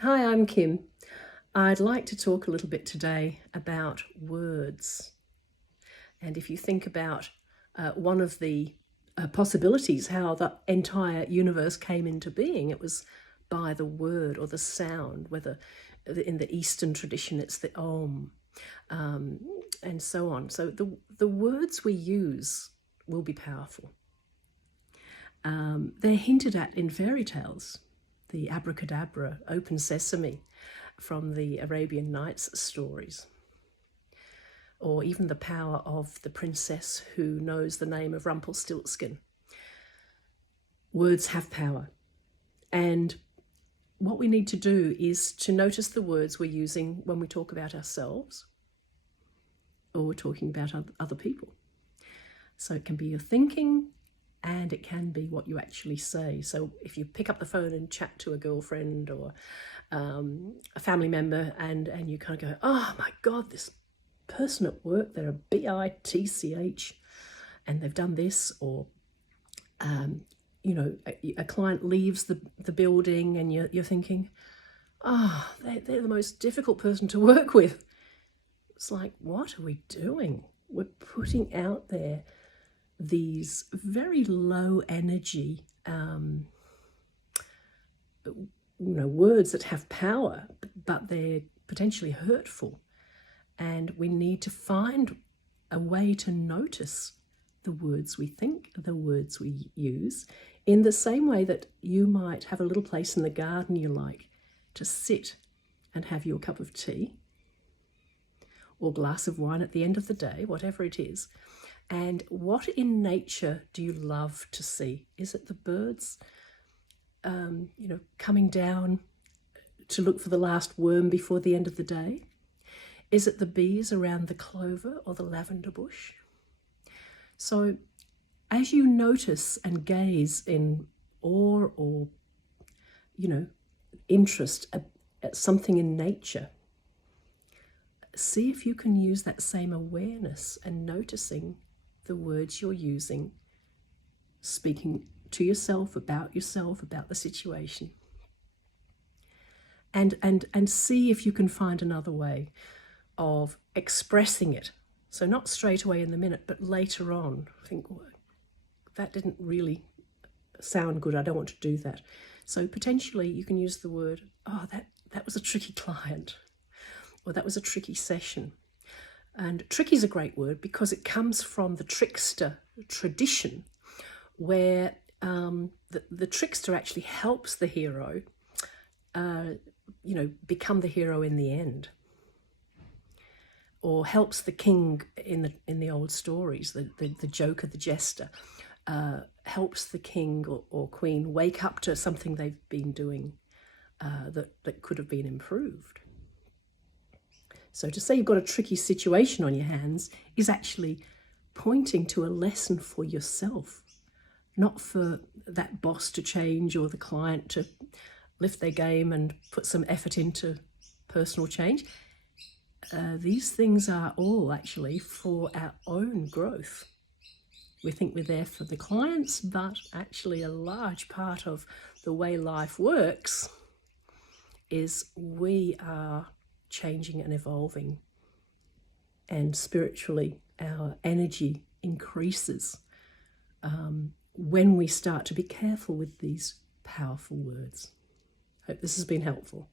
Hi, I'm Kim. I'd like to talk a little bit today about words. And if you think about one of the possibilities, how the entire universe came into being, it was by the word or the sound, whether in the Eastern tradition it's the Om, and so on. So the words we use will be powerful. They're hinted at in fairy tales, the abracadabra, open sesame from the Arabian Nights stories, or even the power of the princess who knows the name of Rumpelstiltskin. Words have power, and what we need to do is to notice the words we're using when we talk about ourselves or we're talking about other people. So it can be your thinking, and it can be what you actually say. So if you pick up the phone and chat to a girlfriend or a family member, and you kind of go, oh my God, this person at work, they're a bitch, and they've done this, or a client leaves the building and you're thinking, oh, they're the most difficult person to work with. It's like, what are we doing? We're putting out there these very low energy words that have power, but they're potentially hurtful. And we need to find a way to notice the words we think, the words we use, in the same way that you might have a little place in the garden you like to sit and have your cup of tea or glass of wine at the end of the day, whatever it is. And what in nature do you love to see? Is it the birds, coming down to look for the last worm before the end of the day? Is it the bees around the clover or the lavender bush? So as you notice and gaze in awe or, interest at something in nature, see if you can use that same awareness and noticing the words you're using, speaking to yourself, about the situation. And see if you can find another way of expressing it. So not straight away in the minute, but later on. Think, well, that didn't really sound good. I don't want to do that. So potentially you can use the word, oh, that was a tricky client, or that was a tricky session. And tricky is a great word because it comes from the trickster tradition, where the trickster actually helps the hero, become the hero in the end, or helps the king in the old stories, the joker, the jester, helps the king or queen wake up to something they've been doing that could have been improved. So to say you've got a tricky situation on your hands is actually pointing to a lesson for yourself, not for that boss to change or the client to lift their game and put some effort into personal change. These things are all actually for our own growth. We think we're there for the clients, but actually a large part of the way life works is we are changing and evolving, and spiritually our energy increases when we start to be careful with these powerful words. Hope this has been helpful.